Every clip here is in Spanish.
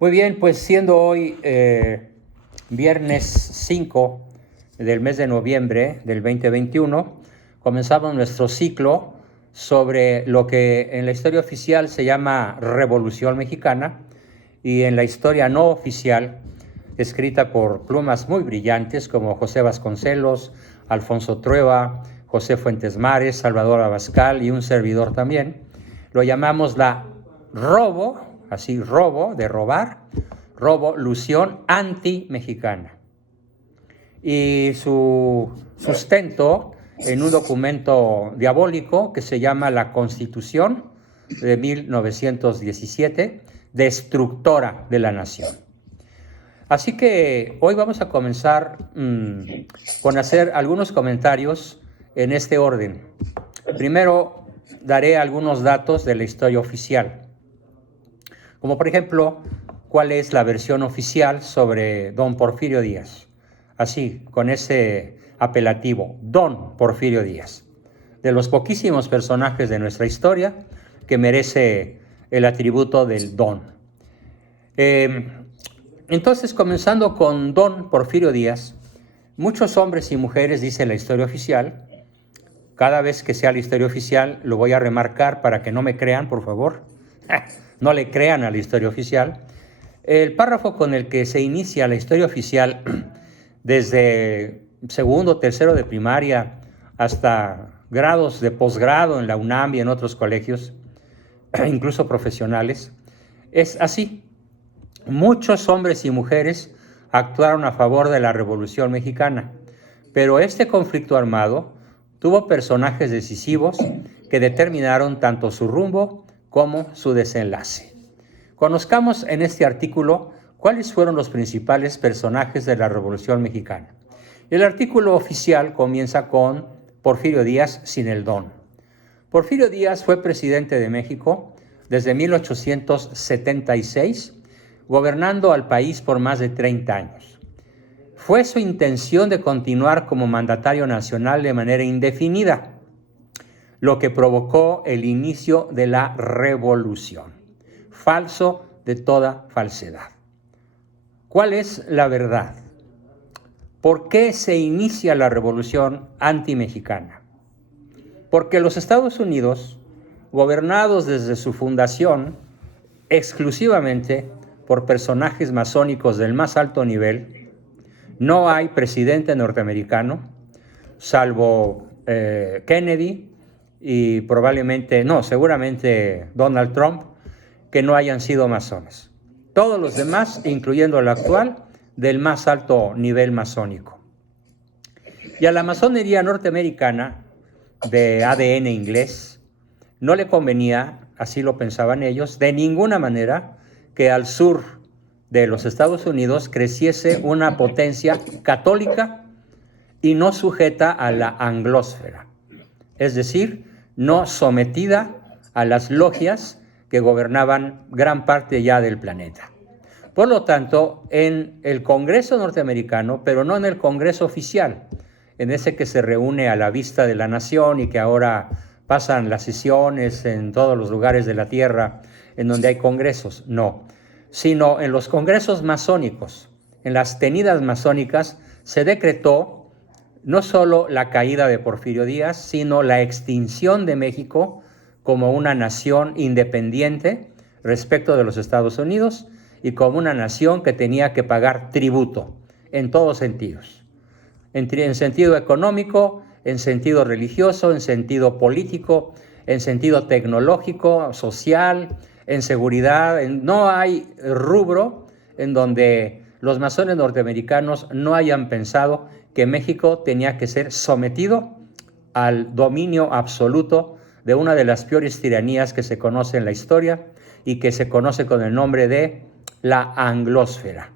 Muy bien, pues siendo hoy viernes 5 del mes de noviembre del 2021, comenzamos nuestro ciclo sobre lo que en la historia oficial se llama Revolución Mexicana y en la historia no oficial, escrita por plumas muy brillantes como José Vasconcelos, Alfonso Trueba, José Fuentes Mares, Salvador Abascal y un servidor también, lo llamamos la robo, así robo, de robar, revolución anti-mexicana. Y su sustento en un documento diabólico que se llama la Constitución de 1917, destructora de la nación. Así que hoy vamos a comenzar con hacer algunos comentarios en este orden. Primero daré algunos datos de la historia oficial, como por ejemplo, cuál es la versión oficial sobre don Porfirio Díaz, así, con ese apelativo, don Porfirio Díaz, de los poquísimos personajes de nuestra historia que merece el atributo del don. Entonces, comenzando con don Porfirio Díaz, muchos hombres y mujeres, dice la historia oficial, cada vez que sea la historia oficial lo voy a remarcar para que no me crean, por favor, no le crean a la historia oficial. El párrafo con el que se inicia la historia oficial desde segundo, tercero de primaria hasta grados de posgrado en la UNAM y en otros colegios, incluso profesionales, es así. Muchos hombres y mujeres actuaron a favor de la Revolución Mexicana, pero este conflicto armado tuvo personajes decisivos que determinaron tanto su rumbo como su desenlace. Conozcamos en este artículo cuáles fueron los principales personajes de la Revolución Mexicana. El artículo oficial comienza con Porfirio Díaz sin el don. Porfirio Díaz fue presidente de México desde 1876, gobernando al país por más de 30 años. Fue su intención de continuar como mandatario nacional de manera indefinida, lo que provocó el inicio de la revolución. Falso de toda falsedad. ¿Cuál es la verdad? ¿Por qué se inicia la revolución antimexicana? Porque los Estados Unidos, gobernados desde su fundación exclusivamente por personajes masónicos del más alto nivel, no hay presidente norteamericano, salvo Kennedy y seguramente Donald Trump, que no hayan sido masones. Todos los demás, incluyendo el actual, del más alto nivel masónico. Y a la masonería norteamericana, de ADN inglés, no le convenía, así lo pensaban ellos, de ninguna manera que al sur de los Estados Unidos creciese una potencia católica y no sujeta a la anglósfera, es decir, no sometida a las logias que gobernaban gran parte ya del planeta. Por lo tanto, en el Congreso norteamericano, pero no en el Congreso oficial, en ese que se reúne a la vista de la nación y que ahora pasan las sesiones en todos los lugares de la tierra en donde hay congresos, no, sino en los congresos masónicos, en las tenidas masónicas, se decretó no solo la caída de Porfirio Díaz, sino la extinción de México como una nación independiente respecto de los Estados Unidos y como una nación que tenía que pagar tributo en todos sentidos, en sentido económico, en sentido religioso, en sentido político, en sentido tecnológico, social, en seguridad. No hay rubro en donde los masones norteamericanos no hayan pensado que México tenía que ser sometido al dominio absoluto de una de las peores tiranías que se conoce en la historia y que se conoce con el nombre de la anglósfera,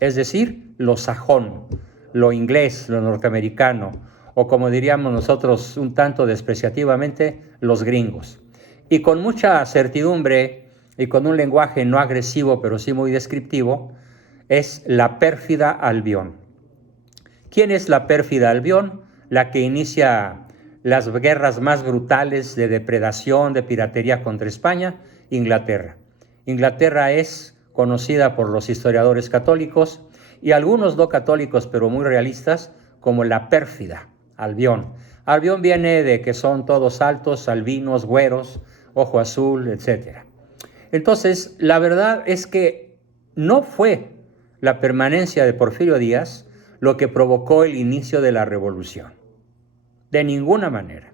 es decir, lo sajón, lo inglés, lo norteamericano, o como diríamos nosotros un tanto despreciativamente, los gringos. Y con mucha certidumbre y con un lenguaje no agresivo, pero sí muy descriptivo, es la pérfida Albión. ¿Quién es la pérfida Albión? La que inicia las guerras más brutales de depredación, de piratería contra España, Inglaterra. Inglaterra es conocida por los historiadores católicos y algunos no católicos, pero muy realistas, como la pérfida, Albión. Albión viene de que son todos altos, albinos, güeros, ojo azul, etc. Entonces, la verdad es que no fue la permanencia de Porfirio Díaz lo que provocó el inicio de la revolución. De ninguna manera.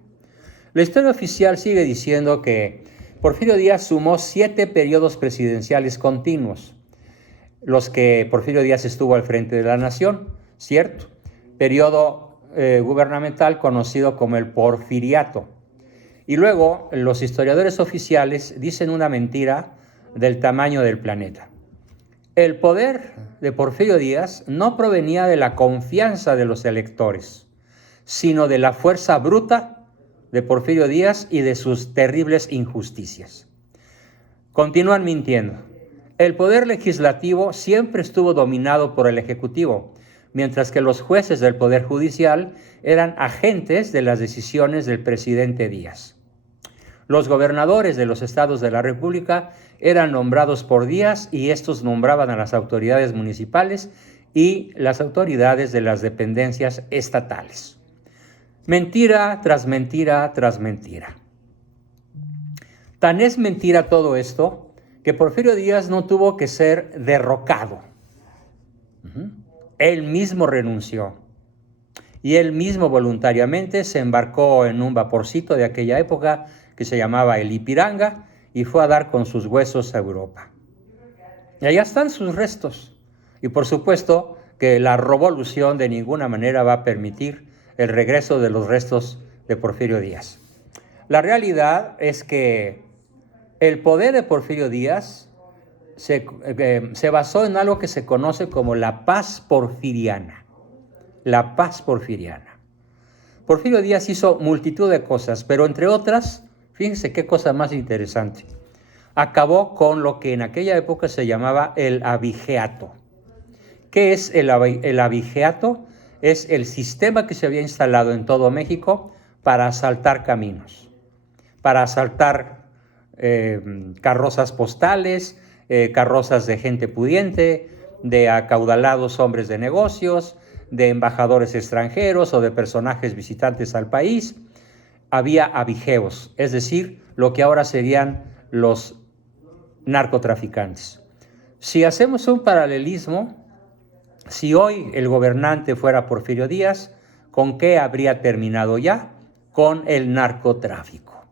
La historia oficial sigue diciendo que Porfirio Díaz sumó 7 periodos presidenciales continuos, los que Porfirio Díaz estuvo al frente de la nación, ¿cierto? Periodo gubernamental conocido como el porfiriato. Y luego los historiadores oficiales dicen una mentira del tamaño del planeta. El poder de Porfirio Díaz no provenía de la confianza de los electores, sino de la fuerza bruta de Porfirio Díaz y de sus terribles injusticias. Continúan mintiendo. El poder legislativo siempre estuvo dominado por el Ejecutivo, mientras que los jueces del Poder Judicial eran agentes de las decisiones del presidente Díaz. Los gobernadores de los estados de la República eran nombrados por Díaz y estos nombraban a las autoridades municipales y las autoridades de las dependencias estatales. Mentira tras mentira tras mentira. Tan es mentira todo esto que Porfirio Díaz no tuvo que ser derrocado. Él mismo renunció y él mismo voluntariamente se embarcó en un vaporcito de aquella época que se llamaba el Ipiranga y fue a dar con sus huesos a Europa. Y allá están sus restos. Y por supuesto que la revolución de ninguna manera va a permitir el regreso de los restos de Porfirio Díaz. La realidad es que el poder de Porfirio Díaz se basó en algo que se conoce como la paz porfiriana. La paz porfiriana. Porfirio Díaz hizo multitud de cosas, pero entre otras, fíjense qué cosa más interesante. Acabó con lo que en aquella época se llamaba el abigeato. ¿Qué es el abigeato? Es el sistema que se había instalado en todo México para asaltar caminos, para asaltar carrozas postales, carrozas de gente pudiente, de acaudalados hombres de negocios, de embajadores extranjeros o de personajes visitantes al país. Había abigeos, es decir, lo que ahora serían los narcotraficantes. Si hacemos un paralelismo, si hoy el gobernante fuera Porfirio Díaz, ¿con qué habría terminado ya? Con el narcotráfico.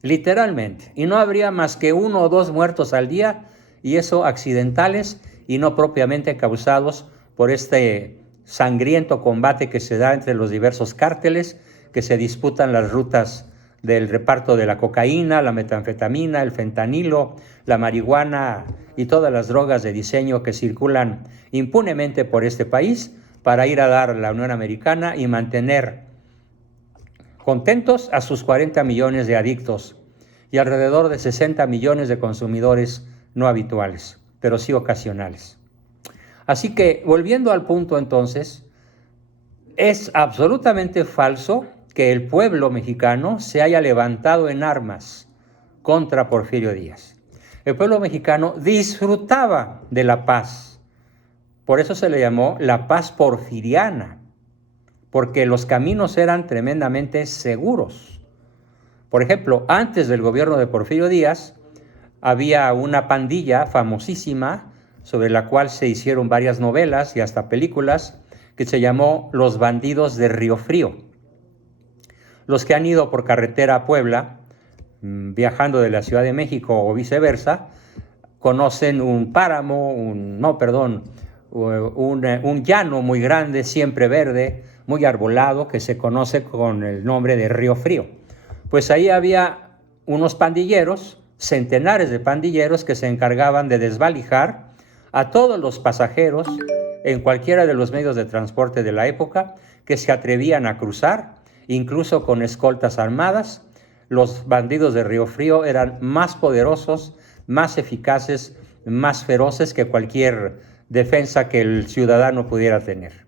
Literalmente. Y no habría más que 1 o 2 muertos al día, y eso accidentales y no propiamente causados por este sangriento combate que se da entre los diversos cárteles que se disputan las rutas del reparto de la cocaína, la metanfetamina, el fentanilo, la marihuana y todas las drogas de diseño que circulan impunemente por este país para ir a dar a la Unión Americana y mantener contentos a sus 40 millones de adictos y alrededor de 60 millones de consumidores no habituales, pero sí ocasionales. Así que, volviendo al punto entonces, es absolutamente falso que el pueblo mexicano se haya levantado en armas contra Porfirio Díaz. El pueblo mexicano disfrutaba de la paz. Por eso se le llamó la paz porfiriana, porque los caminos eran tremendamente seguros. Por ejemplo, antes del gobierno de Porfirio Díaz, había una pandilla famosísima sobre la cual se hicieron varias novelas y hasta películas, que se llamó Los Bandidos de Río Frío. Los que han ido por carretera a Puebla, viajando de la Ciudad de México o viceversa, conocen un páramo, un llano muy grande, siempre verde, muy arbolado, que se conoce con el nombre de Río Frío. Pues ahí había unos pandilleros, centenares de pandilleros, que se encargaban de desvalijar a todos los pasajeros en cualquiera de los medios de transporte de la época que se atrevían a cruzar, incluso con escoltas armadas. Los bandidos de Río Frío eran más poderosos, más eficaces, más feroces que cualquier defensa que el ciudadano pudiera tener.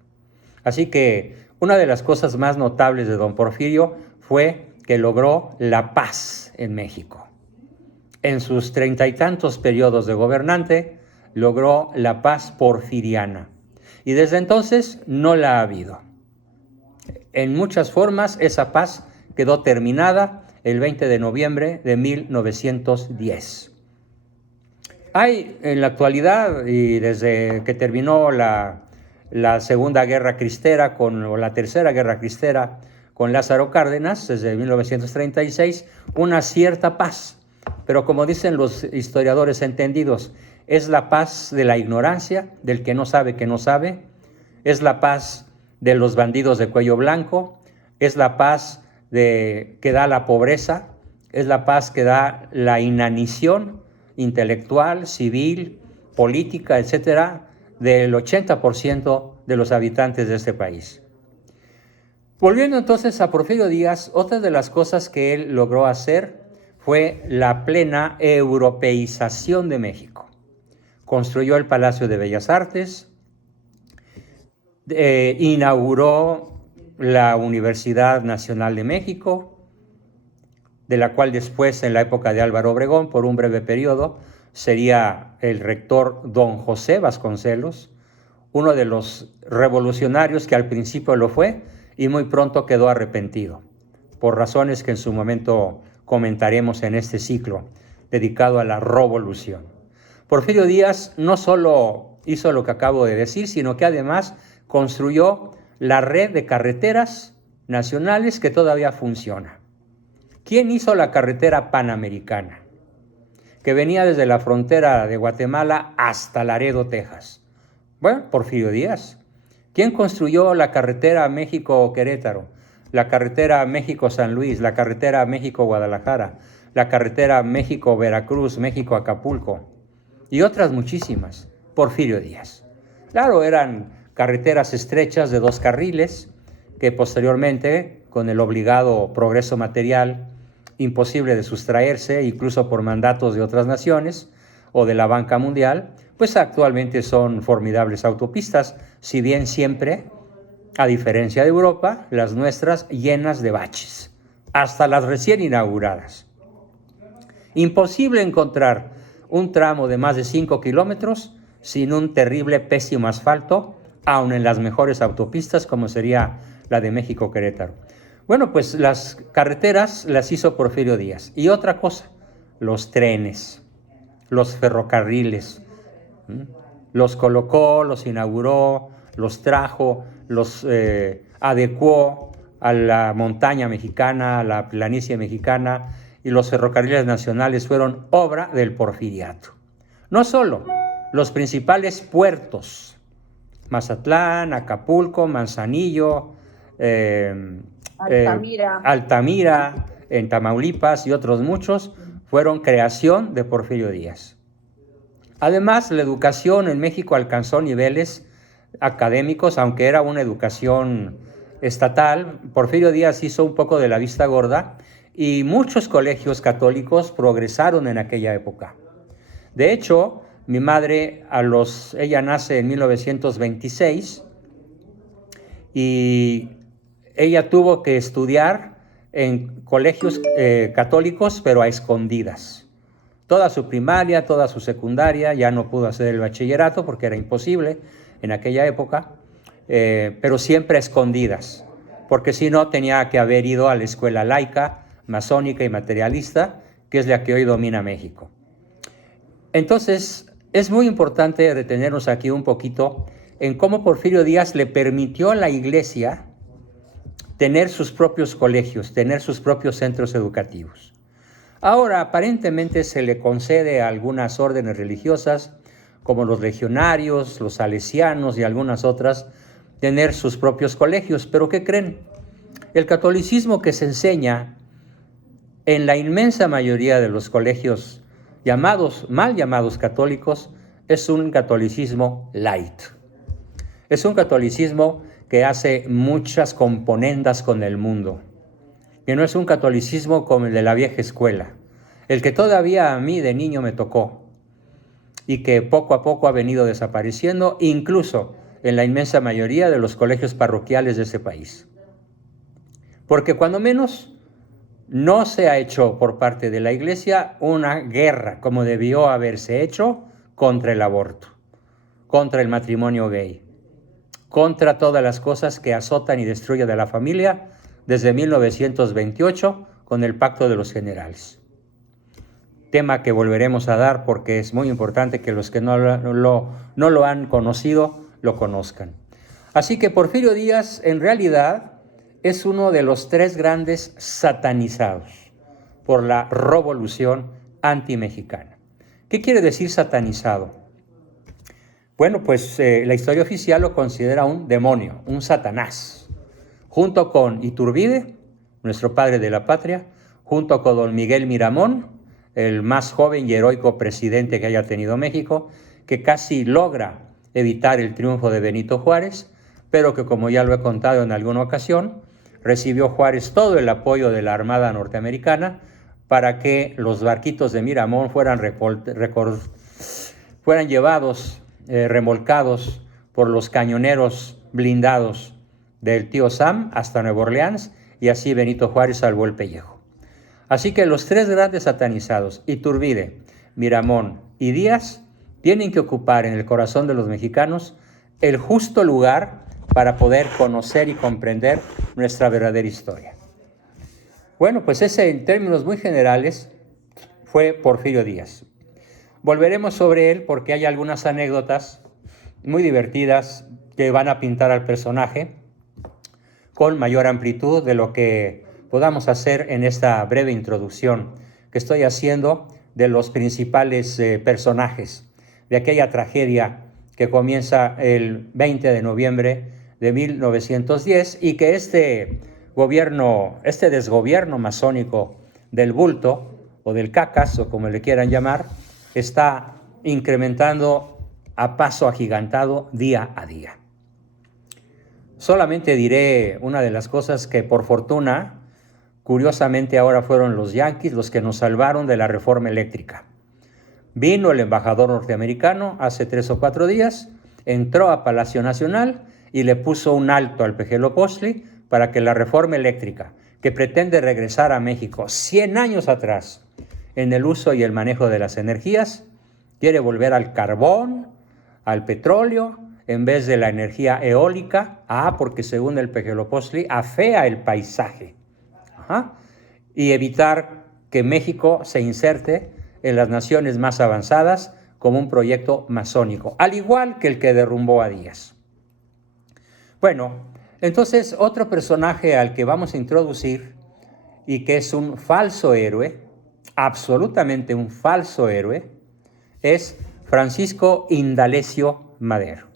Así que una de las cosas más notables de don Porfirio fue que logró la paz en México. en sus 30 y tantos periodos de gobernante, logró la paz porfiriana. Y desde entonces no la ha habido. En muchas formas, esa paz quedó terminada el 20 de noviembre de 1910. Hay en la actualidad, y desde que terminó la Segunda Guerra Cristera o la Tercera Guerra Cristera con Lázaro Cárdenas, desde 1936, una cierta paz. Pero como dicen los historiadores entendidos, es la paz de la ignorancia, del que no sabe que no sabe, es la paz de los bandidos de cuello blanco, es la paz que da la pobreza, es la paz que da la inanición intelectual, civil, política, etcétera, del 80% de los habitantes de este país. Volviendo entonces a Porfirio Díaz, otra de las cosas que él logró hacer fue la plena europeización de México. Construyó el Palacio de Bellas Artes, inauguró la Universidad Nacional de México, de la cual después, en la época de Álvaro Obregón, por un breve periodo, sería el rector don José Vasconcelos, uno de los revolucionarios que al principio lo fue y muy pronto quedó arrepentido, por razones que en su momento comentaremos en este ciclo dedicado a la revolución. Porfirio Díaz no solo hizo lo que acabo de decir, sino que además construyó la red de carreteras nacionales que todavía funciona. ¿Quién hizo la carretera panamericana? Que venía desde la frontera de Guatemala hasta Laredo, Texas. Bueno, Porfirio Díaz. ¿Quién construyó la carretera México-Querétaro? La carretera México-San Luis, la carretera México-Guadalajara, la carretera México-Veracruz, México-Acapulco y otras muchísimas. Porfirio Díaz. Claro, eran carreteras estrechas de 2 carriles que posteriormente, con el obligado progreso material, imposible de sustraerse, incluso por mandatos de otras naciones o de la banca mundial, pues actualmente son formidables autopistas, si bien siempre, a diferencia de Europa, las nuestras llenas de baches, hasta las recién inauguradas. Imposible encontrar un tramo de más de 5 kilómetros sin un terrible, pésimo asfalto, aun en las mejores autopistas como sería la de México-Querétaro. Bueno, pues las carreteras las hizo Porfirio Díaz. Y otra cosa, los trenes, los ferrocarriles. Los colocó, los inauguró, los trajo, los adecuó a la montaña mexicana, a la planicie mexicana, y los ferrocarriles nacionales fueron obra del porfiriato. No solo, los principales puertos, Mazatlán, Acapulco, Manzanillo, Altamira, en Tamaulipas y otros muchos, fueron creación de Porfirio Díaz. Además, la educación en México alcanzó niveles académicos, aunque era una educación estatal. Porfirio Díaz hizo un poco de la vista gorda y muchos colegios católicos progresaron en aquella época. De hecho, mi madre, ella nace en 1926 y ella tuvo que estudiar en colegios católicos, pero a escondidas. Toda su primaria, toda su secundaria, ya no pudo hacer el bachillerato porque era imposible en aquella época, pero siempre a escondidas, porque si no tenía que haber ido a la escuela laica, masónica y materialista, que es la que hoy domina México. Entonces, es muy importante detenernos aquí un poquito en cómo Porfirio Díaz le permitió a la Iglesia tener sus propios colegios, tener sus propios centros educativos. Ahora, aparentemente se le concede a algunas órdenes religiosas, como los legionarios, los salesianos y algunas otras, tener sus propios colegios. ¿Pero qué creen? El catolicismo que se enseña en la inmensa mayoría de los colegios mal llamados católicos, es un catolicismo light. Es un catolicismo que hace muchas componendas con el mundo, que no es un catolicismo como el de la vieja escuela, el que todavía a mí de niño me tocó y que poco a poco ha venido desapareciendo, incluso en la inmensa mayoría de los colegios parroquiales de este país. Porque cuando menos no se ha hecho por parte de la Iglesia una guerra como debió haberse hecho contra el aborto, contra el matrimonio gay, contra todas las cosas que azotan y destruyen de la familia desde 1928 con el Pacto de los Generales. Tema que volveremos a dar porque es muy importante que los que no lo han conocido lo conozcan. Así que Porfirio Díaz en realidad es uno de los tres grandes satanizados por la revolución antimexicana. ¿Qué quiere decir satanizado? Bueno, pues la historia oficial lo considera un demonio, un Satanás, junto con Iturbide, nuestro padre de la patria, junto con don Miguel Miramón, el más joven y heroico presidente que haya tenido México, que casi logra evitar el triunfo de Benito Juárez, pero que, como ya lo he contado en alguna ocasión, recibió Juárez todo el apoyo de la Armada norteamericana para que los barquitos de Miramón fueran llevados, remolcados por los cañoneros blindados del tío Sam hasta Nueva Orleans, y así Benito Juárez salvó el pellejo. Así que los tres grandes satanizados, Iturbide, Miramón y Díaz, tienen que ocupar en el corazón de los mexicanos el justo lugar para poder conocer y comprender nuestra verdadera historia. Bueno, pues ese en términos muy generales fue Porfirio Díaz. Volveremos sobre él porque hay algunas anécdotas muy divertidas que van a pintar al personaje con mayor amplitud de lo que podamos hacer en esta breve introducción que estoy haciendo de los principales personajes de aquella tragedia que comienza el 20 de noviembre de 1910 y que este desgobierno masónico del bulto o del cacas o como le quieran llamar, está incrementando a paso agigantado día a día. Solamente diré una de las cosas que por fortuna, curiosamente ahora fueron los yanquis los que nos salvaron de la reforma eléctrica. Vino el embajador norteamericano hace 3 o 4 días, entró a Palacio Nacional y le puso un alto al Pejelopostli para que la reforma eléctrica, que pretende regresar a México 100 años atrás en el uso y el manejo de las energías, quiere volver al carbón, al petróleo, en vez de la energía eólica, porque según el Pejelopostli afea el paisaje, y evitar que México se inserte en las naciones más avanzadas como un proyecto masónico, al igual que el que derrumbó a Díaz. Bueno, entonces otro personaje al que vamos a introducir y que es un falso héroe, absolutamente un falso héroe, es Francisco Indalecio Madero.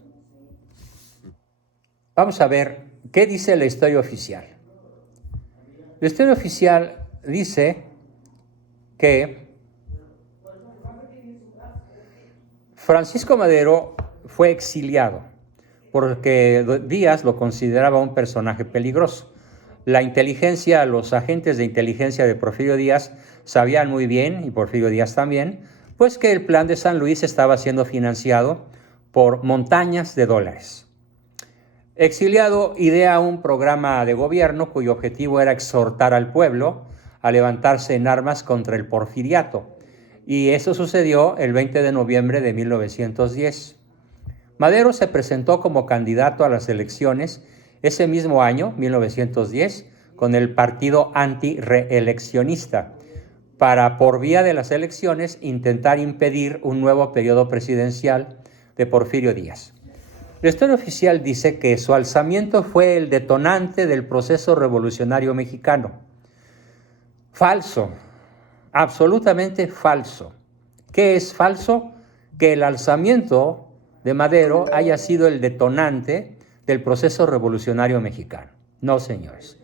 Vamos a ver qué dice la historia oficial. La historia oficial dice que Francisco Madero fue exiliado porque Díaz lo consideraba un personaje peligroso. La inteligencia, los agentes de inteligencia de Porfirio Díaz sabían muy bien, y Porfirio Díaz también, pues que el plan de San Luis estaba siendo financiado por montañas de dólares. Exiliado, idea un programa de gobierno cuyo objetivo era exhortar al pueblo a levantarse en armas contra el porfiriato. Y eso sucedió el 20 de noviembre de 1910. Madero se presentó como candidato a las elecciones ese mismo año, 1910, con el partido antireeleccionista, para, por vía de las elecciones, intentar impedir un nuevo periodo presidencial de Porfirio Díaz. La historia oficial dice que su alzamiento fue el detonante del proceso revolucionario mexicano. Falso, absolutamente falso. ¿Qué es falso? Que el alzamiento de Madero haya sido el detonante del proceso revolucionario mexicano. No, señores.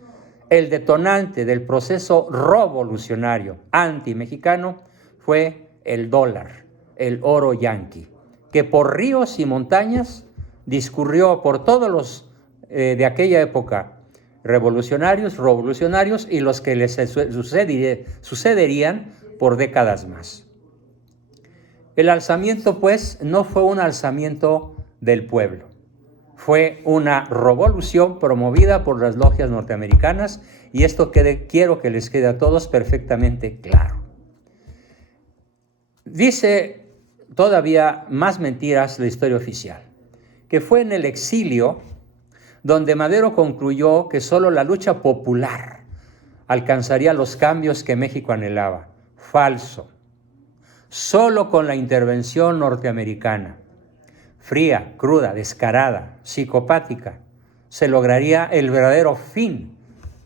El detonante del proceso revolucionario anti-mexicano fue el dólar, el oro yanqui, que por ríos y montañas discurrió por todos los de aquella época revolucionarios y los que les sucederían por décadas más. El alzamiento, pues, no fue un alzamiento del pueblo. Fue una revolución promovida por las logias norteamericanas y esto quiero que les quede a todos perfectamente claro. Dice todavía más mentiras la historia oficial, que fue en el exilio donde Madero concluyó que solo la lucha popular alcanzaría los cambios que México anhelaba. Falso. Solo con la intervención norteamericana, fría, cruda, descarada, psicopática, se lograría el verdadero fin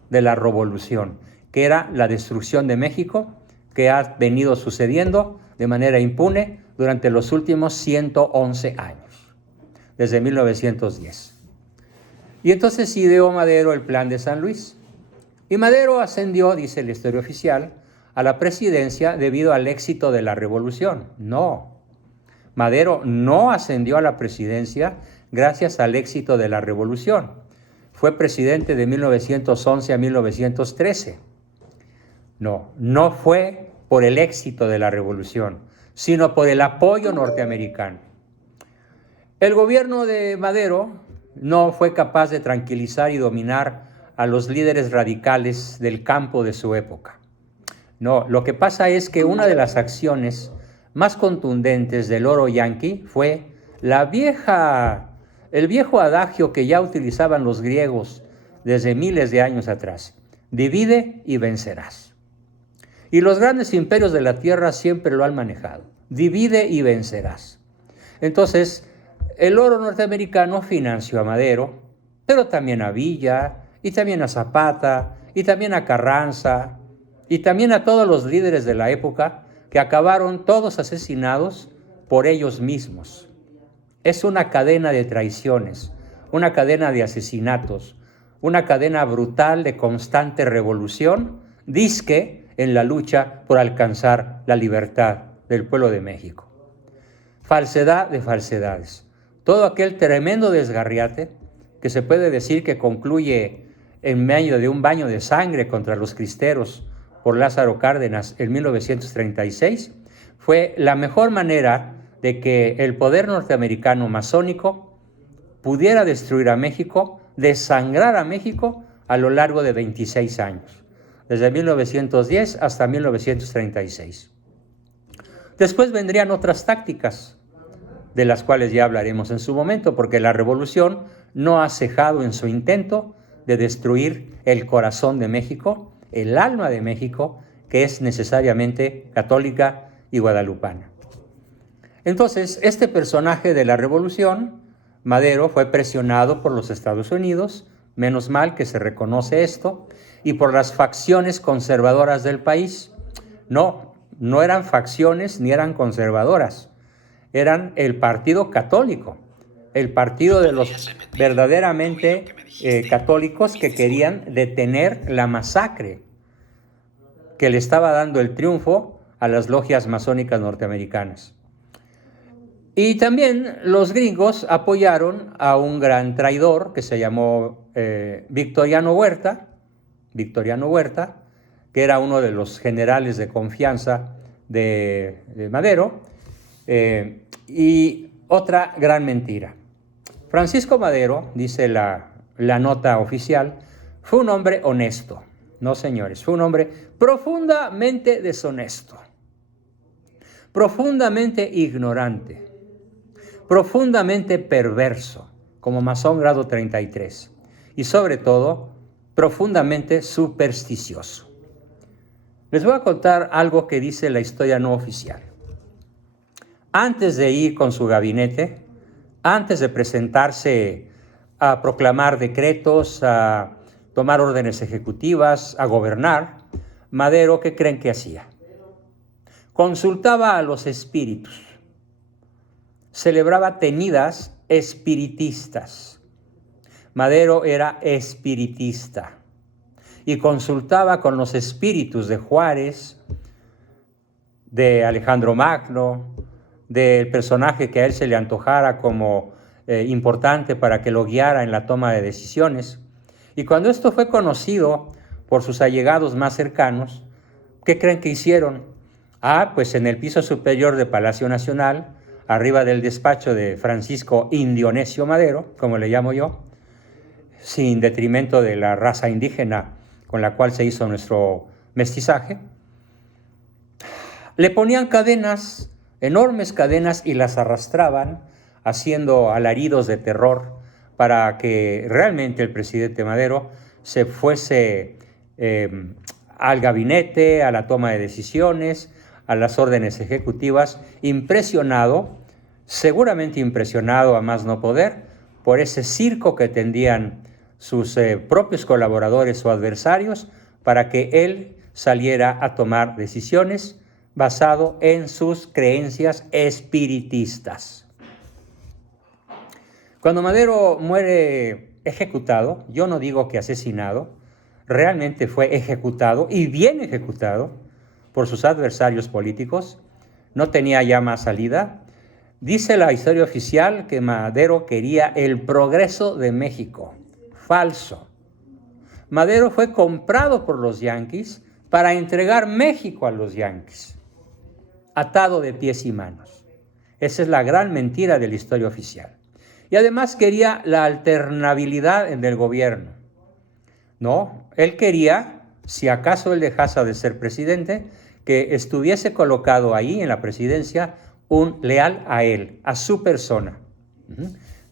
de la revolución, que era la destrucción de México, que ha venido sucediendo de manera impune durante los últimos 111 años, desde 1910. Y entonces ideó Madero el Plan de San Luis. Y Madero ascendió, dice la historia oficial, a la presidencia debido al éxito de la revolución. No, Madero no ascendió a la presidencia gracias al éxito de la revolución. Fue presidente de 1911 a 1913. No fue por el éxito de la revolución, sino por el apoyo norteamericano. El gobierno de Madero no fue capaz de tranquilizar y dominar a los líderes radicales del campo de su época. No, lo que pasa es que una de las acciones más contundentes del oro yanqui fue el viejo adagio que ya utilizaban los griegos desde miles de años atrás: divide y vencerás. Y los grandes imperios de la tierra siempre lo han manejado: divide y vencerás. Entonces, el oro norteamericano financió a Madero, pero también a Villa, y también a Zapata, y también a Carranza, y también a todos los líderes de la época, que acabaron todos asesinados por ellos mismos. Es una cadena de traiciones, una cadena de asesinatos, una cadena brutal de constante revolución, dizque en la lucha por alcanzar la libertad del pueblo de México. Falsedad de falsedades. Todo aquel tremendo desgarriate que se puede decir que concluye en medio de un baño de sangre contra los cristeros por Lázaro Cárdenas en 1936, fue la mejor manera de que el poder norteamericano masónico pudiera destruir a México, desangrar a México a lo largo de 26 años, desde 1910 hasta 1936. Después vendrían otras tácticas, de las cuales ya hablaremos en su momento, porque la revolución no ha cejado en su intento de destruir el corazón de México, el alma de México, que es necesariamente católica y guadalupana. Entonces, este personaje de la revolución, Madero, fue presionado por los Estados Unidos, menos mal que se reconoce esto, y por las facciones conservadoras del país. No eran facciones ni eran conservadoras, eran el partido católico, el partido de los verdaderamente católicos que querían detener la masacre que le estaba dando el triunfo a las logias masónicas norteamericanas. Y también los gringos apoyaron a un gran traidor que se llamó Victoriano Huerta, que era uno de los generales de confianza de Madero, y otra gran mentira. Francisco Madero, dice la nota oficial, fue un hombre honesto. No, señores, fue un hombre profundamente deshonesto, profundamente ignorante, profundamente perverso, como masón grado 33, y sobre todo, profundamente supersticioso. Les voy a contar algo que dice la historia no oficial. Antes de ir con su gabinete, antes de presentarse a proclamar decretos, a tomar órdenes ejecutivas, a gobernar, Madero, ¿qué creen que hacía? Consultaba a los espíritus, celebraba tenidas espiritistas. Madero era espiritista y consultaba con los espíritus de Juárez, de Alejandro Magno, del personaje que a él se le antojara como importante para que lo guiara en la toma de decisiones. Y cuando esto fue conocido por sus allegados más cercanos, ¿qué creen que hicieron? Pues en el piso superior de Palacio Nacional, arriba del despacho de Francisco Indionesio Madero, como le llamo yo, sin detrimento de la raza indígena con la cual se hizo nuestro mestizaje, le ponían cadenas, enormes cadenas, y las arrastraban haciendo alaridos de terror para que realmente el presidente Madero se fuese al gabinete, a la toma de decisiones, a las órdenes ejecutivas, impresionado, seguramente impresionado a más no poder, por ese circo que tendían sus propios colaboradores o adversarios para que él saliera a tomar decisiones basado en sus creencias espiritistas. Cuando Madero muere ejecutado, yo no digo que asesinado, realmente fue ejecutado y bien ejecutado por sus adversarios políticos, no tenía ya más salida. Dice la historia oficial que Madero quería el progreso de México. Falso. Madero fue comprado por los yanquis para entregar México a los yanquis, atado de pies y manos. Esa es la gran mentira de la historia oficial. Y además quería la alternabilidad en el gobierno. No, él quería, si acaso él dejase de ser presidente, que estuviese colocado ahí en la presidencia un leal a él, a su persona.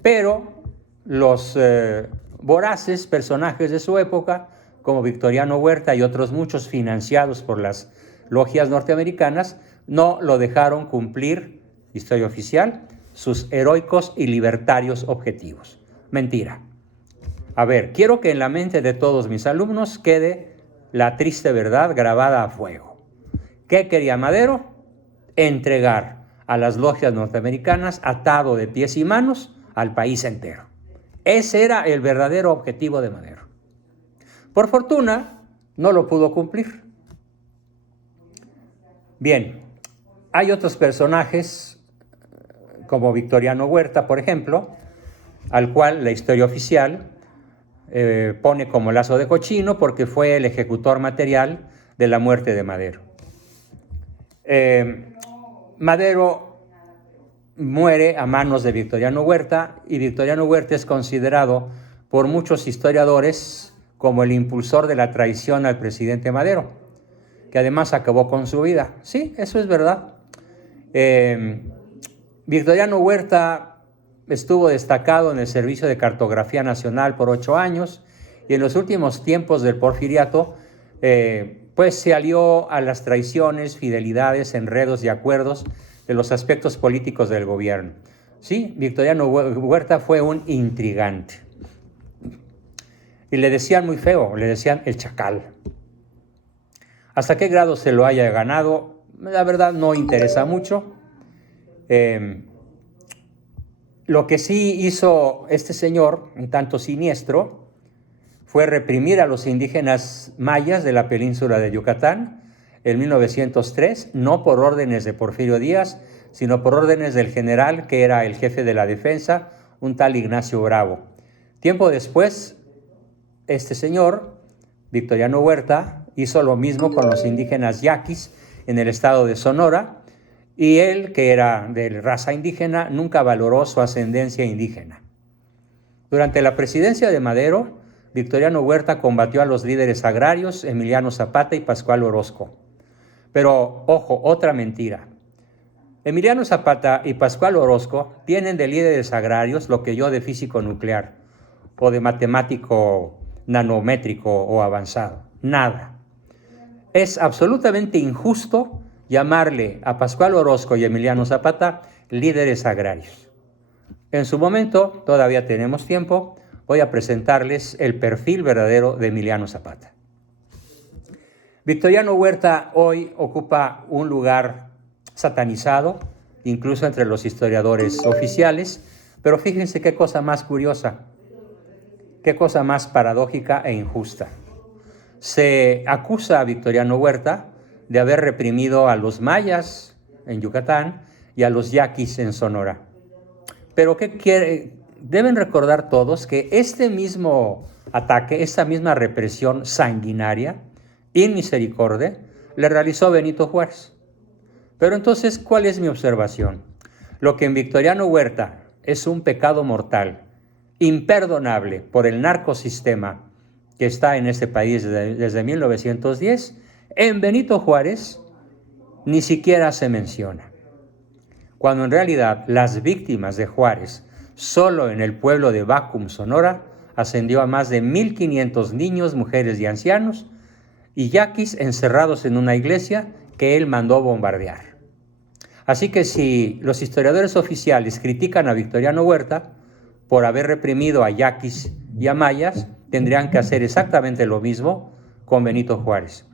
Pero los voraces personajes de su época, como Victoriano Huerta y otros muchos financiados por las logias norteamericanas, no lo dejaron cumplir, historia oficial, sus heroicos y libertarios objetivos. Mentira. A ver, quiero que en la mente de todos mis alumnos quede la triste verdad grabada a fuego. ¿Qué quería Madero? Entregar a las logias norteamericanas, atado de pies y manos, al país entero. Ese era el verdadero objetivo de Madero. Por fortuna, no lo pudo cumplir. Bien, hay otros personajes, como Victoriano Huerta, por ejemplo, al cual la historia oficial pone como lazo de cochino porque fue el ejecutor material de la muerte de Madero. Madero muere a manos de Victoriano Huerta, y Victoriano Huerta es considerado por muchos historiadores como el impulsor de la traición al presidente Madero, que además acabó con su vida. Sí, eso es verdad. Victoriano Huerta estuvo destacado en el Servicio de Cartografía Nacional por 8 años, y en los últimos tiempos del porfiriato pues se alió a las traiciones, fidelidades, enredos y acuerdos de los aspectos políticos del gobierno. Sí, Victoriano Huerta fue un intrigante. Y le decían muy feo, le decían el chacal. ¿Hasta qué grado se lo haya ganado? La verdad no interesa mucho. Lo que sí hizo este señor, un tanto siniestro, fue reprimir a los indígenas mayas de la península de Yucatán en 1903, no por órdenes de Porfirio Díaz, sino por órdenes del general que era el jefe de la defensa, un tal Ignacio Bravo. Tiempo después, este señor, Victoriano Huerta, hizo lo mismo con los indígenas yaquis en el estado de Sonora, y él, que era de raza indígena, nunca valoró su ascendencia indígena. Durante la presidencia de Madero, Victoriano Huerta combatió a los líderes agrarios Emiliano Zapata y Pascual Orozco. Pero, ojo, otra mentira. Emiliano Zapata y Pascual Orozco tienen de líderes agrarios lo que yo de físico nuclear o de matemático nanométrico o avanzado. Nada. Es absolutamente injusto llamarle a Pascual Orozco y Emiliano Zapata líderes agrarios. En su momento, todavía tenemos tiempo, voy a presentarles el perfil verdadero de Emiliano Zapata. Victoriano Huerta hoy ocupa un lugar satanizado, incluso entre los historiadores oficiales, pero fíjense qué cosa más curiosa, qué cosa más paradójica e injusta. Se acusa a Victoriano Huerta de haber reprimido a los mayas en Yucatán y a los yaquis en Sonora. Pero ¿qué quiere? Deben recordar todos que este mismo ataque, esta misma represión sanguinaria, inmisericordia, le realizó Benito Juárez. Pero entonces, ¿cuál es mi observación? Lo que en Victoriano Huerta es un pecado mortal, imperdonable por el narcosistema que está en este país desde 1910, en Benito Juárez ni siquiera se menciona. Cuando en realidad las víctimas de Juárez, solo en el pueblo de Bacum, Sonora, ascendió a más de 1,500 niños, mujeres y ancianos, y yaquis encerrados en una iglesia que él mandó bombardear. Así que si los historiadores oficiales critican a Victoriano Huerta por haber reprimido a yaquis y a mayas, tendrían que hacer exactamente lo mismo con Benito Juárez.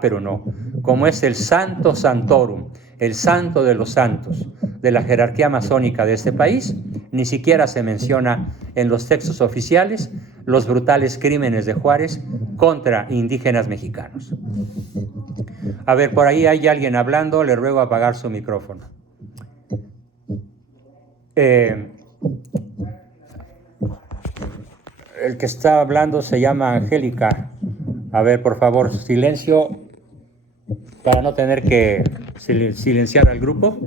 Pero no. Como es el Santo Santorum, el santo de los santos de la jerarquía masónica de este país, ni siquiera se menciona en los textos oficiales los brutales crímenes de Juárez contra indígenas mexicanos. A ver, por ahí hay alguien hablando, le ruego apagar su micrófono. El que está hablando se llama Angélica. A ver, por favor, silencio para no tener que silenciar al grupo.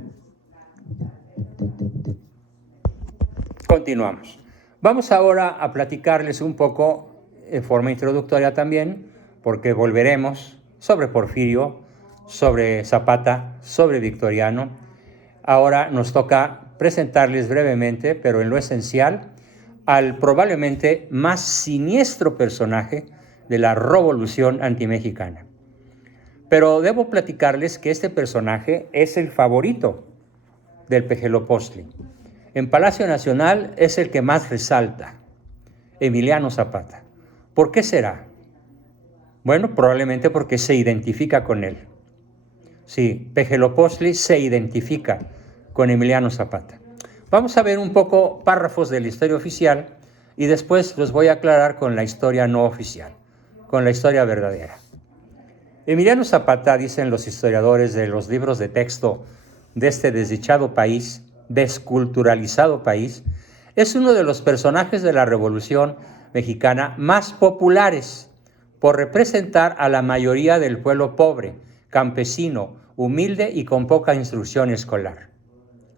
Continuamos. Vamos ahora a platicarles un poco, en forma introductoria también, porque volveremos sobre Porfirio, sobre Zapata, sobre Victoriano. Ahora nos toca presentarles brevemente, pero en lo esencial, al probablemente más siniestro personaje de la revolución antimexicana. Pero debo platicarles que este personaje es el favorito del Pejelopostli. En Palacio Nacional es el que más resalta, Emiliano Zapata. ¿Por qué será? Bueno, probablemente porque se identifica con él. Sí, Pejelopostli se identifica con Emiliano Zapata. Vamos a ver un poco párrafos de la historia oficial y después los voy a aclarar con la historia no oficial, con la historia verdadera. Emiliano Zapata, dicen los historiadores de los libros de texto de este desdichado país, desculturalizado país, es uno de los personajes de la Revolución Mexicana más populares por representar a la mayoría del pueblo pobre, campesino, humilde y con poca instrucción escolar.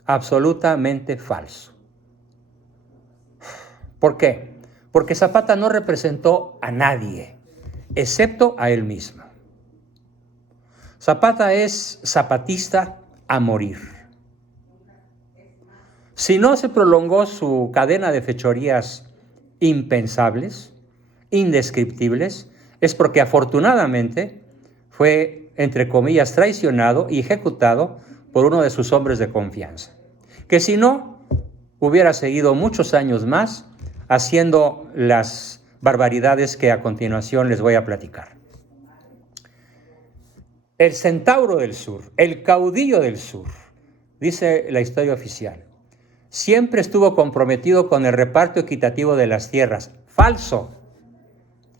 Absolutamente falso. ¿Por qué? Porque Zapata no representó a nadie, excepto a él mismo. Zapata es zapatista a morir. Si no se prolongó su cadena de fechorías impensables, indescriptibles, es porque afortunadamente fue, entre comillas, traicionado y ejecutado por uno de sus hombres de confianza, que si no, hubiera seguido muchos años más haciendo las barbaridades que a continuación les voy a platicar. El centauro del sur, el caudillo del sur, dice la historia oficial, siempre estuvo comprometido con el reparto equitativo de las tierras. Falso.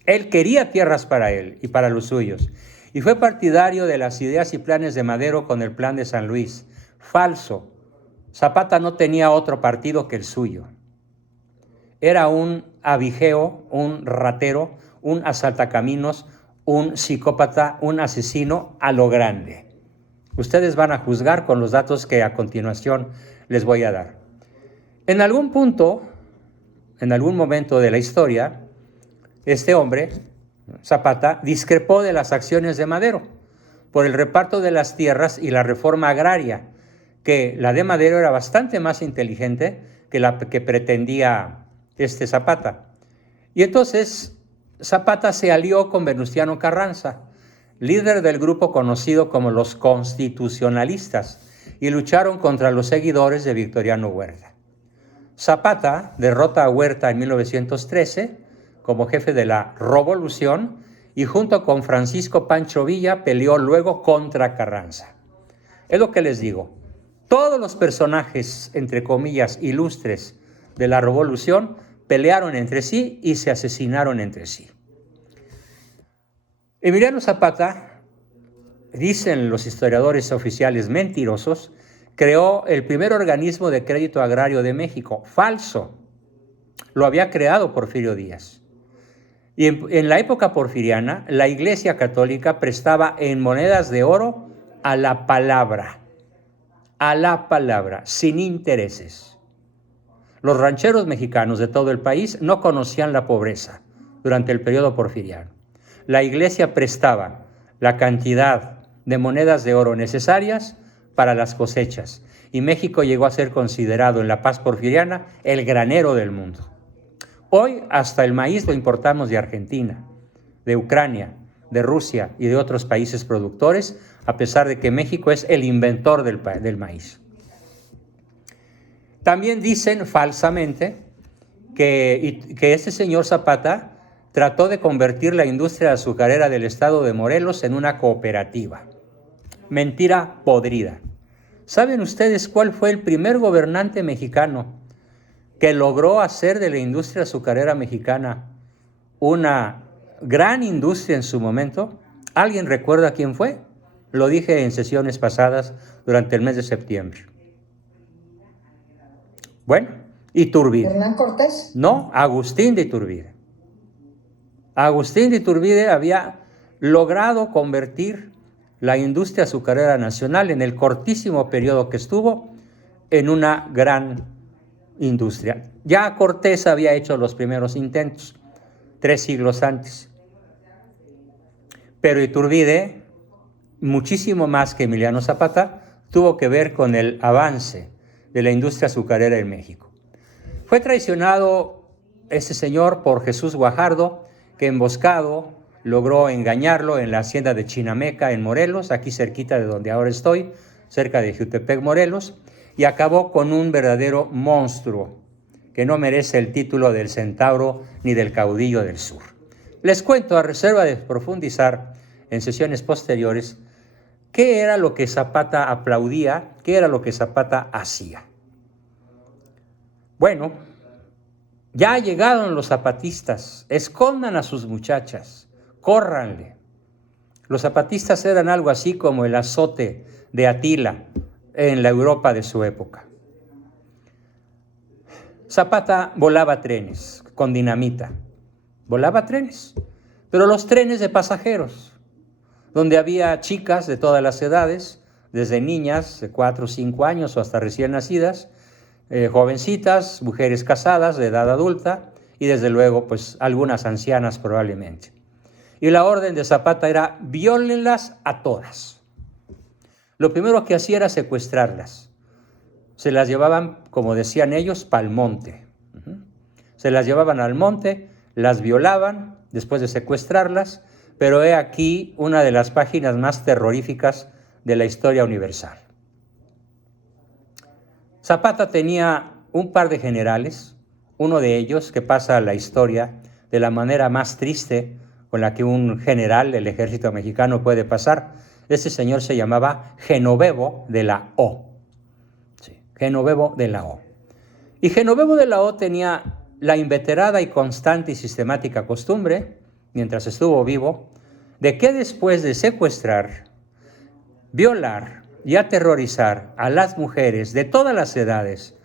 Él quería tierras para él y para los suyos, y fue partidario de las ideas y planes de Madero con el Plan de San Luis. Falso. Zapata no tenía otro partido que el suyo. Era un abigeo, un ratero, un asaltacaminos, un psicópata, un asesino a lo grande. Ustedes van a juzgar con los datos que a continuación les voy a dar. En algún punto, en algún momento de la historia, este hombre, Zapata, discrepó de las acciones de Madero por el reparto de las tierras y la reforma agraria, que la de Madero era bastante más inteligente que la que pretendía Zapata. Y entonces Zapata se alió con Venustiano Carranza, líder del grupo conocido como los constitucionalistas, y lucharon contra los seguidores de Victoriano Huerta. Zapata derrota a Huerta en 1913 como jefe de la revolución y junto con Francisco Pancho Villa peleó luego contra Carranza. Es lo que les digo, todos los personajes, entre comillas, ilustres de la revolución pelearon entre sí y se asesinaron entre sí. Emiliano Zapata, dicen los historiadores oficiales mentirosos, creó el primer organismo de crédito agrario de México. Falso. Lo había creado Porfirio Díaz. Y en la época porfiriana, la Iglesia Católica prestaba en monedas de oro a la palabra, sin intereses. Los rancheros mexicanos de todo el país no conocían la pobreza, durante el periodo porfiriano. La Iglesia prestaba la cantidad de monedas de oro necesarias para las cosechas, y México llegó a ser considerado en la paz porfiriana el granero del mundo. Hoy hasta el maíz lo importamos de Argentina, de Ucrania, de Rusia y de otros países productores, a pesar de que México es el inventor del maíz. También dicen falsamente que este señor Zapata trató de convertir la industria azucarera del estado de Morelos en una cooperativa. Mentira podrida. ¿Saben ustedes cuál fue el primer gobernante mexicano que logró hacer de la industria azucarera mexicana una gran industria en su momento? ¿Alguien recuerda quién fue? Lo dije en sesiones pasadas durante el mes de septiembre. Bueno, Iturbide. ¿Hernán Cortés? No, Agustín de Iturbide. Agustín de Iturbide había logrado convertir la industria azucarera nacional en el cortísimo periodo que estuvo en una gran industria. Ya Cortés había hecho los primeros intentos, 3 siglos antes. Pero Iturbide, muchísimo más que Emiliano Zapata, tuvo que ver con el avance de la industria azucarera en México. Fue traicionado este señor por Jesús Guajardo, que emboscado logró engañarlo en la hacienda de Chinameca en Morelos, aquí cerquita de donde ahora estoy, cerca de Jutepec, Morelos, y acabó con un verdadero monstruo que no merece el título del centauro ni del caudillo del sur. Les cuento, a reserva de profundizar en sesiones posteriores, qué era lo que Zapata aplaudía, qué era lo que Zapata hacía. Bueno, ya llegaron los zapatistas, escondan a sus muchachas, córranle. Los zapatistas eran algo así como el azote de Atila en la Europa de su época. Zapata volaba trenes con dinamita, volaba trenes, pero los trenes de pasajeros, donde había chicas de todas las edades, desde niñas de 4 o 5 años o hasta recién nacidas, jovencitas, mujeres casadas de edad adulta y desde luego pues algunas ancianas probablemente. Y la orden de Zapata era: viólenlas a todas. Lo primero que hacía era secuestrarlas. Se las llevaban, como decían ellos, pa'l monte. Se las llevaban al monte, las violaban después de secuestrarlas, pero he aquí una de las páginas más terroríficas de la historia universal. Zapata tenía un par de generales, uno de ellos que pasa a la historia de la manera más triste con la que un general del ejército mexicano puede pasar. Ese señor se llamaba Genovevo de la O. Sí, Genovevo de la O. Y Genovevo de la O tenía la inveterada y constante y sistemática costumbre, mientras estuvo vivo, de que después de secuestrar, violar y aterrorizar a las mujeres de todas las edades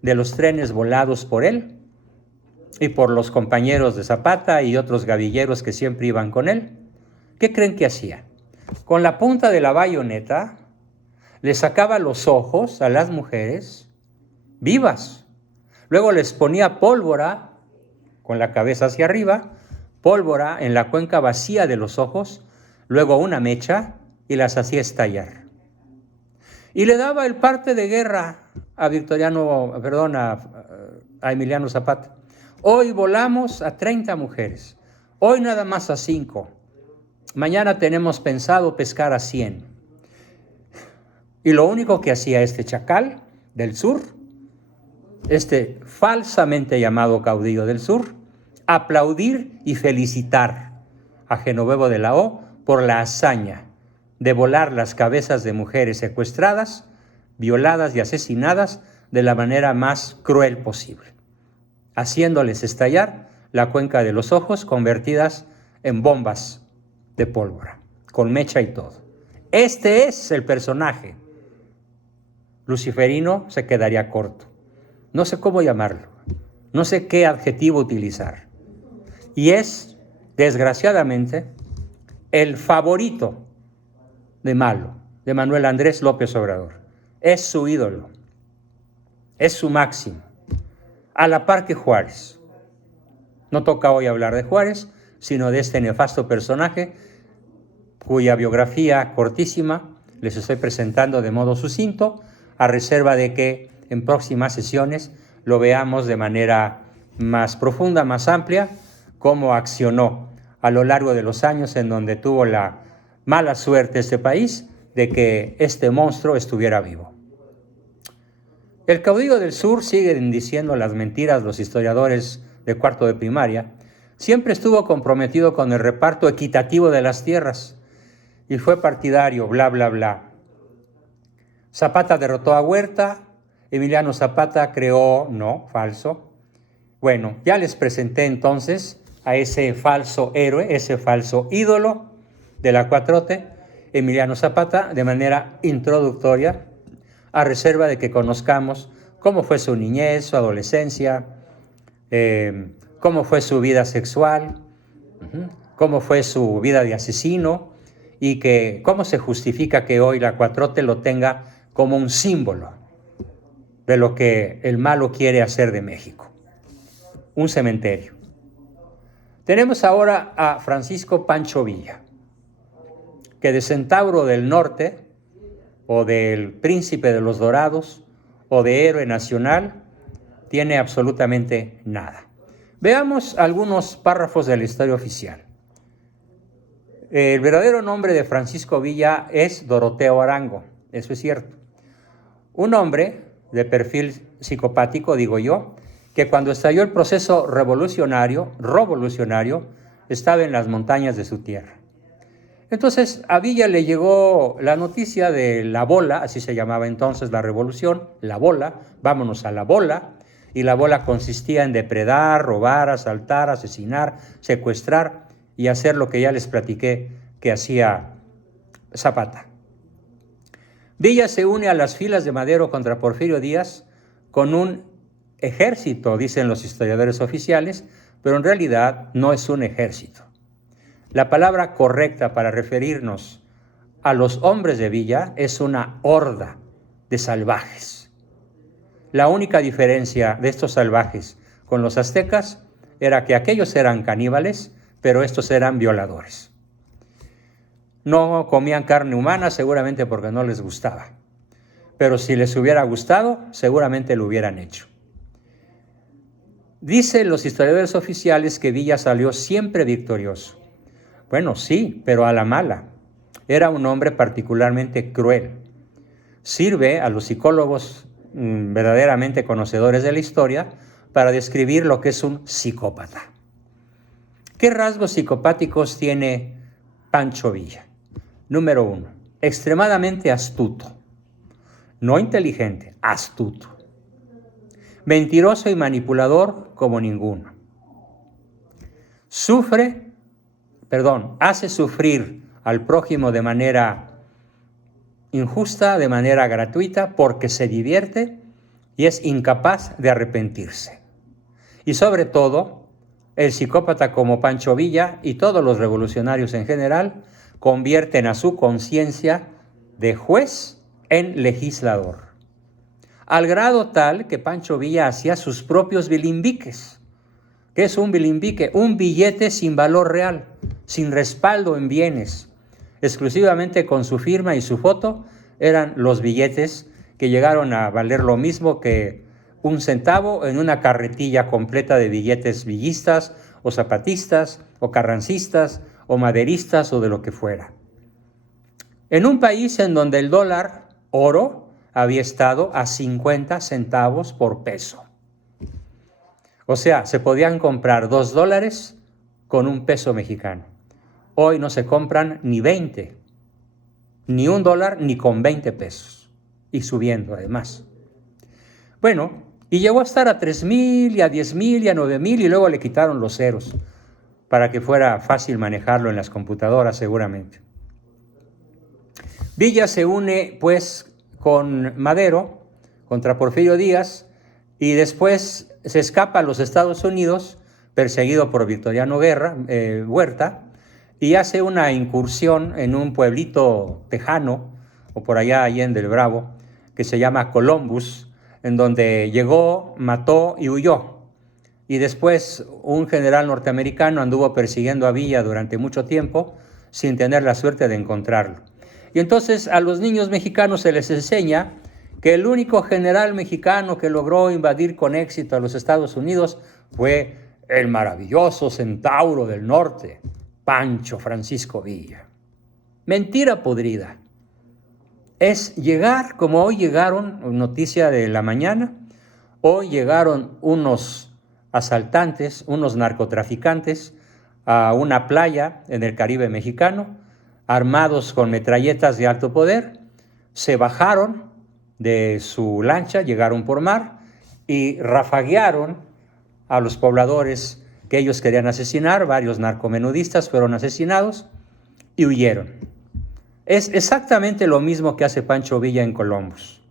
de los trenes volados por él y por los compañeros de Zapata y otros gavilleros que siempre iban con él, ¿qué creen que hacía? Con la punta de la bayoneta le sacaba los ojos a las mujeres vivas. Luego les ponía pólvora con la cabeza hacia arriba, pólvora en la cuenca vacía de los ojos, luego una mecha y las hacía estallar. Y le daba el parte de guerra a Emiliano Zapata. Hoy volamos a 30 mujeres, hoy nada más a 5. Mañana tenemos pensado pescar a 100. Y lo único que hacía este chacal del sur, este falsamente llamado caudillo del sur, aplaudir y felicitar a Genovevo de la O por la hazaña de volar las cabezas de mujeres secuestradas, violadas y asesinadas de la manera más cruel posible, haciéndoles estallar la cuenca de los ojos convertidas en bombas de pólvora, con mecha y todo. Este es el personaje. Luciferino se quedaría corto. No sé cómo llamarlo, no sé qué adjetivo utilizar. Y es, desgraciadamente, el favorito de Manuel Andrés López Obrador. Es su ídolo, es su máximo, a la par que Juárez. No toca hoy hablar de Juárez, sino de este nefasto personaje, cuya biografía cortísima les estoy presentando de modo sucinto, a reserva de que en próximas sesiones lo veamos de manera más profunda, más amplia, cómo accionó a lo largo de los años en donde tuvo la mala suerte este país de que este monstruo estuviera vivo. El caudillo del sur, siguen diciendo las mentiras los historiadores de cuarto de primaria, siempre estuvo comprometido con el reparto equitativo de las tierras y fue partidario, bla, bla, bla. Zapata derrotó a Huerta, Emiliano Zapata creó, no, falso. Bueno, ya les presenté entonces a ese falso héroe, ese falso ídolo de la 4T, Emiliano Zapata, de manera introductoria, a reserva de que conozcamos cómo fue su niñez, su adolescencia, cómo fue su vida sexual, cómo fue su vida de asesino y que cómo se justifica que hoy la 4T lo tenga como un símbolo de lo que el malo quiere hacer de México. Un cementerio. Tenemos ahora a Francisco Pancho Villa, que de Centauro del Norte, o del Príncipe de los Dorados, o de héroe nacional, tiene absolutamente nada. Veamos algunos párrafos de la historia oficial. El verdadero nombre de Francisco Villa es Doroteo Arango, eso es cierto. Un hombre de perfil psicopático, digo yo, que cuando estalló el proceso revolucionario, estaba en las montañas de su tierra. Entonces a Villa le llegó la noticia de la bola, así se llamaba entonces la revolución, la bola, vámonos a la bola, y la bola consistía en depredar, robar, asaltar, asesinar, secuestrar y hacer lo que ya les platiqué que hacía Zapata. Villa se une a las filas de Madero contra Porfirio Díaz con un ejército, dicen los historiadores oficiales, pero en realidad no es un ejército. La palabra correcta para referirnos a los hombres de Villa es una horda de salvajes. La única diferencia de estos salvajes con los aztecas era que aquellos eran caníbales, pero estos eran violadores. No comían carne humana seguramente porque no les gustaba, pero si les hubiera gustado, seguramente lo hubieran hecho. Dicen los historiadores oficiales que Villa salió siempre victorioso. Bueno, sí, pero a la mala. Era un hombre particularmente cruel. Sirve a los psicólogos verdaderamente conocedores de la historia para describir lo que es un psicópata. ¿Qué rasgos psicopáticos tiene Pancho Villa? Número 1, extremadamente astuto. No inteligente, astuto. Mentiroso y manipulador como ninguno. Hace sufrir al prójimo de manera injusta, de manera gratuita, porque se divierte y es incapaz de arrepentirse. Y sobre todo, el psicópata como Pancho Villa y todos los revolucionarios en general convierten a su conciencia de juez en legislador. Al grado tal que Pancho Villa hacía sus propios bilimbiques. ¿Qué es un bilimbique? Un billete sin valor real, sin respaldo en bienes. Exclusivamente con su firma y su foto eran los billetes que llegaron a valer lo mismo que un centavo en una carretilla completa de billetes villistas o zapatistas o carrancistas o maderistas o de lo que fuera. En un país en donde el dólar oro había estado a 50 centavos por peso. O sea, se podían comprar $2 con un peso mexicano. Hoy no se compran ni 20, ni $1 ni con 20 pesos. Y subiendo además. Bueno, y llegó a estar a 3,000 y a 10,000 y a 9,000 y luego le quitaron los ceros para que fuera fácil manejarlo en las computadoras seguramente. Villa se une pues con Madero contra Porfirio Díaz y después se escapa a los Estados Unidos, perseguido por Victoriano Huerta, y hace una incursión en un pueblito tejano, o por allá Allende el Bravo, que se llama Columbus, en donde llegó, mató y huyó. y después un general norteamericano anduvo persiguiendo a Villa durante mucho tiempo sin tener la suerte de encontrarlo. Y entonces a los niños mexicanos se les enseña que el único general mexicano que logró invadir con éxito a los Estados Unidos fue el maravilloso Centauro del Norte, Pancho Francisco Villa. Mentira podrida. Es llegar, como hoy llegaron, noticia de la mañana, hoy llegaron unos asaltantes, unos narcotraficantes a una playa en el Caribe mexicano, armados con metralletas de alto poder, se bajaron de su lancha, llegaron por mar y rafaguearon a los pobladores que ellos querían asesinar. Varios narcomenudistas fueron asesinados y huyeron. Es exactamente lo mismo que hace Pancho Villa en Columbus.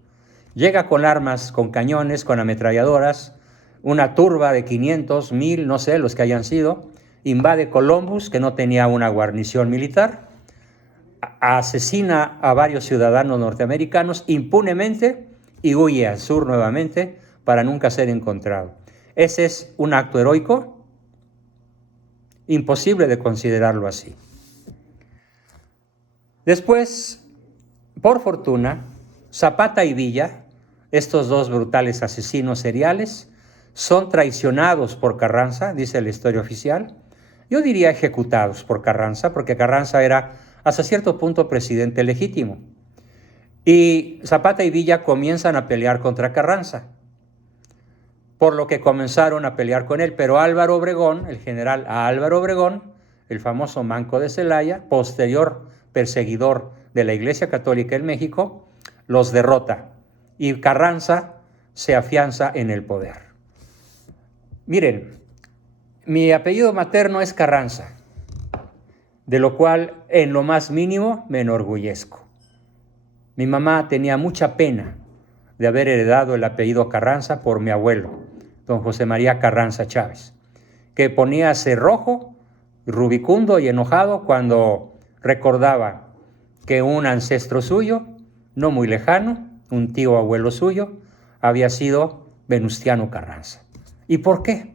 Llega con armas, con cañones, con ametralladoras, una turba de 500, 1000, no sé, los que hayan sido, invade Columbus, que no tenía una guarnición militar, asesina a varios ciudadanos norteamericanos impunemente y huye al sur nuevamente para nunca ser encontrado. ¿Ese es un acto heroico? Imposible de considerarlo así. Después, por fortuna, Zapata y Villa, estos dos brutales asesinos seriales, son traicionados por Carranza, dice la historia oficial. Yo diría ejecutados por Carranza, porque Carranza era hasta cierto punto presidente legítimo. Y Zapata y Villa comienzan a pelear contra Carranza, por lo que comenzaron a pelear con él. Pero Álvaro Obregón, el general Álvaro Obregón, el famoso Manco de Celaya, posterior perseguidor de la Iglesia Católica en México, los derrota y Carranza se afianza en el poder. Miren, mi apellido materno es Carranza, de lo cual en lo más mínimo me enorgullezco. Mi mamá tenía mucha pena de haber heredado el apellido Carranza por mi abuelo, don José María Carranza Chávez, que ponía cerrojo, rubicundo y enojado cuando recordaba que un ancestro suyo, no muy lejano, un tío abuelo suyo, había sido Venustiano Carranza. ¿Y por qué?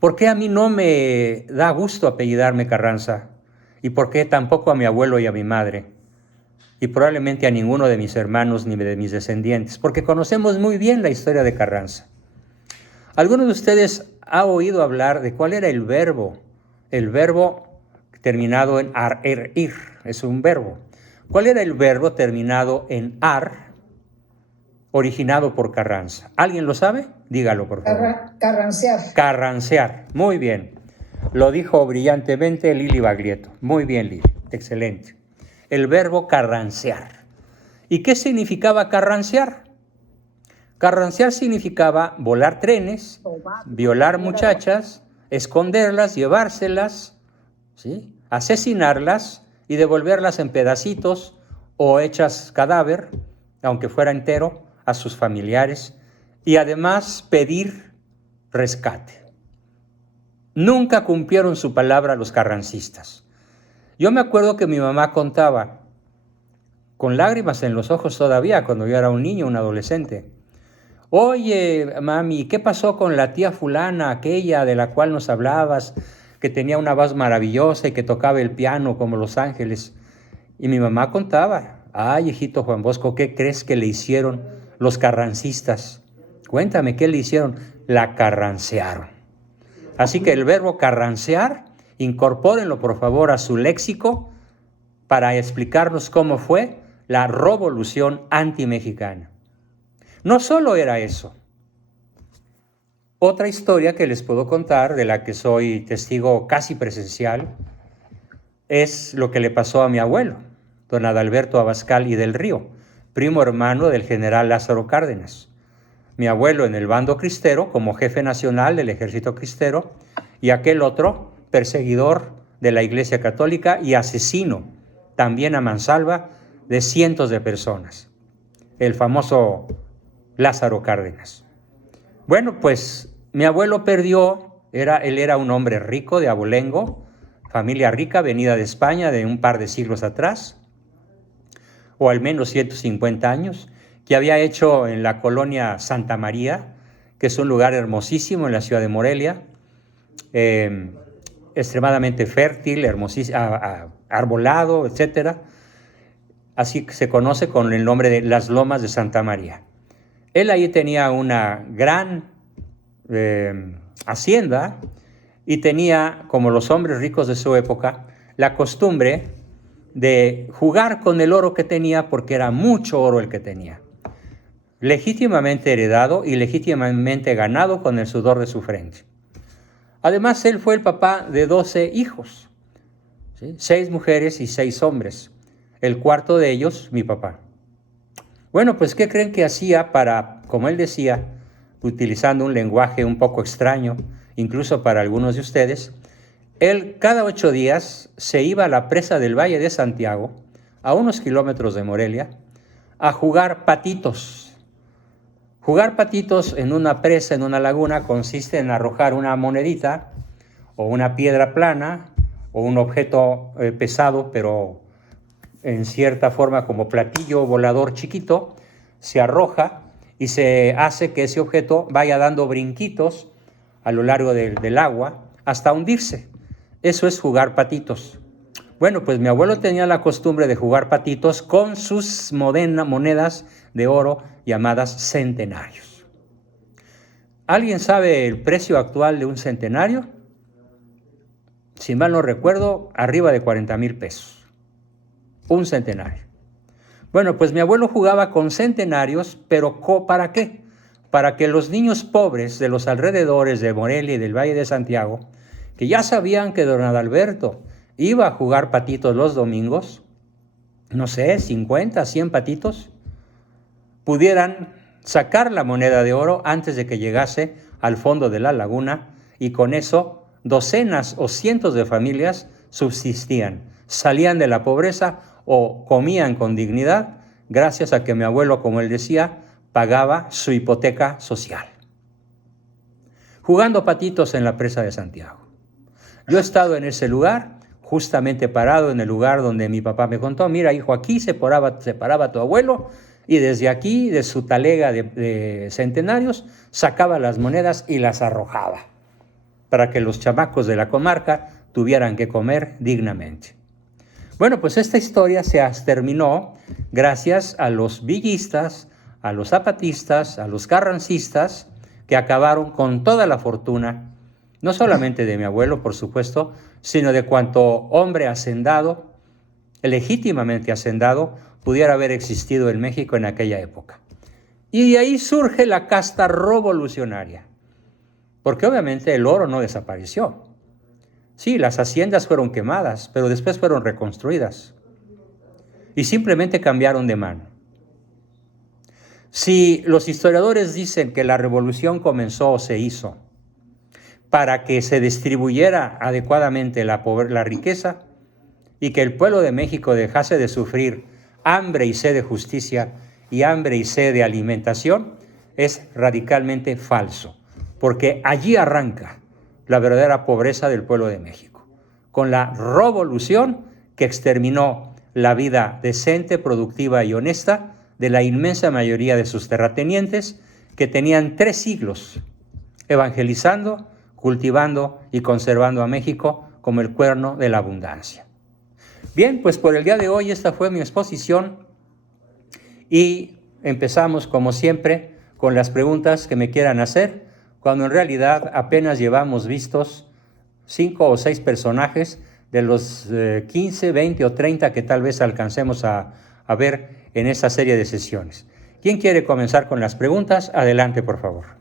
¿Por qué a mí no me da gusto apellidarme Carranza? ¿Y por qué tampoco a mi abuelo y a mi madre? Y probablemente a ninguno de mis hermanos ni de mis descendientes, porque conocemos muy bien la historia de Carranza. ¿Alguno de ustedes ha oído hablar de cuál era el verbo terminado en ir, es un verbo? ¿Cuál era el verbo terminado en ar, originado por Carranza? ¿Alguien lo sabe? Dígalo, por favor. Carrancear. Carrancear, muy bien. Lo dijo brillantemente Lili Baglietto. Muy bien, Lili, excelente. El verbo carrancear. ¿Y qué significaba carrancear? Carrancear significaba volar trenes, violar muchachas, esconderlas, llevárselas, ¿sí?, asesinarlas y devolverlas en pedacitos o hechas cadáver, aunque fuera entero, a sus familiares, y además pedir rescate. Nunca cumplieron su palabra los carrancistas. Yo me acuerdo que mi mamá contaba, con lágrimas en los ojos todavía, cuando yo era un niño, un adolescente: oye, mami, ¿qué pasó con la tía fulana, aquella de la cual nos hablabas, que tenía una voz maravillosa y que tocaba el piano como los ángeles? Y mi mamá contaba: ay, hijito Juan Bosco, ¿qué crees que le hicieron los carrancistas? Cuéntame, ¿qué le hicieron? La carrancearon. Así que el verbo carrancear, incorpórenlo por favor a su léxico para explicarnos cómo fue la revolución antimexicana. No solo era eso. Otra historia que les puedo contar, de la que soy testigo casi presencial, es lo que le pasó a mi abuelo, don Adalberto Abascal y del Río, primo hermano del general Lázaro Cárdenas. Mi abuelo en el bando cristero, como jefe nacional del ejército cristero, y aquel otro, perseguidor de la Iglesia Católica y asesino, también a mansalva, de cientos de personas, el famoso Lázaro Cárdenas. Bueno, pues mi abuelo perdió, él era un hombre rico de abolengo, familia rica, venida de España de un par de siglos atrás, o al menos 150 años, que había hecho en la colonia Santa María, que es un lugar hermosísimo en la ciudad de Morelia, extremadamente fértil, hermosísimo, arbolado, etc. Así que se conoce con el nombre de las Lomas de Santa María. Él ahí tenía una gran hacienda y tenía, como los hombres ricos de su época, la costumbre de jugar con el oro que tenía, porque era mucho oro el que tenía, legítimamente heredado y legítimamente ganado con el sudor de su frente. Además, él fue el papá de 12 hijos, ¿sí? 6 mujeres y 6 hombres. El cuarto de ellos, mi papá. Bueno, pues, ¿qué creen que hacía para, como él decía, utilizando un lenguaje un poco extraño, incluso para algunos de ustedes? Él cada 8 días se iba a la presa del Valle de Santiago, a unos kilómetros de Morelia, a jugar patitos. Jugar patitos en una presa, en una laguna, consiste en arrojar una monedita o una piedra plana o un objeto pesado, pero en cierta forma como platillo volador chiquito, se arroja y se hace que ese objeto vaya dando brinquitos a lo largo del agua hasta hundirse. Eso es jugar patitos. Bueno, pues mi abuelo tenía la costumbre de jugar patitos con sus monedas de oro llamadas centenarios. ¿Alguien sabe el precio actual de un centenario? Si mal no recuerdo, arriba de 40,000 pesos. Un centenario. Bueno, pues mi abuelo jugaba con centenarios, pero ¿para qué? Para que los niños pobres de los alrededores de Morelia y del Valle de Santiago, que ya sabían que don Adalberto iba a jugar patitos los domingos, no sé, 50, 100 patitos, pudieran sacar la moneda de oro antes de que llegase al fondo de la laguna, y con eso docenas o cientos de familias subsistían, salían de la pobreza o comían con dignidad gracias a que mi abuelo, como él decía, pagaba su hipoteca social. Jugando patitos en la presa de Santiago. Yo he estado en ese lugar, justamente parado en el lugar donde mi papá me contó: mira, hijo, aquí se paraba tu abuelo, y desde aquí, de su talega de centenarios, sacaba las monedas y las arrojaba, para que los chamacos de la comarca tuvieran que comer dignamente. Bueno, pues esta historia se terminó gracias a los villistas, a los zapatistas, a los carrancistas, que acabaron con toda la fortuna, no solamente de mi abuelo, por supuesto, sino de cuanto hombre hacendado, legítimamente hacendado, pudiera haber existido en México en aquella época. Y de ahí surge la casta revolucionaria, porque obviamente el oro no desapareció. Sí, las haciendas fueron quemadas, pero después fueron reconstruidas y simplemente cambiaron de mano. Si los historiadores dicen que la revolución comenzó o se hizo para que se distribuyera adecuadamente la riqueza y que el pueblo de México dejase de sufrir hambre y sed de justicia y hambre y sed de alimentación, es radicalmente falso, porque allí arranca la verdadera pobreza del pueblo de México, con la revolución que exterminó la vida decente, productiva y honesta de la inmensa mayoría de sus terratenientes, que tenían 3 siglos evangelizando, cultivando y conservando a México como el cuerno de la abundancia. Bien, pues por el día de hoy esta fue mi exposición, y empezamos como siempre con las preguntas que me quieran hacer, cuando en realidad apenas llevamos vistos 5 o 6 personajes de los 15, 20 o 30 que tal vez alcancemos a ver en esta serie de sesiones. ¿Quién quiere comenzar con las preguntas? Adelante, por favor.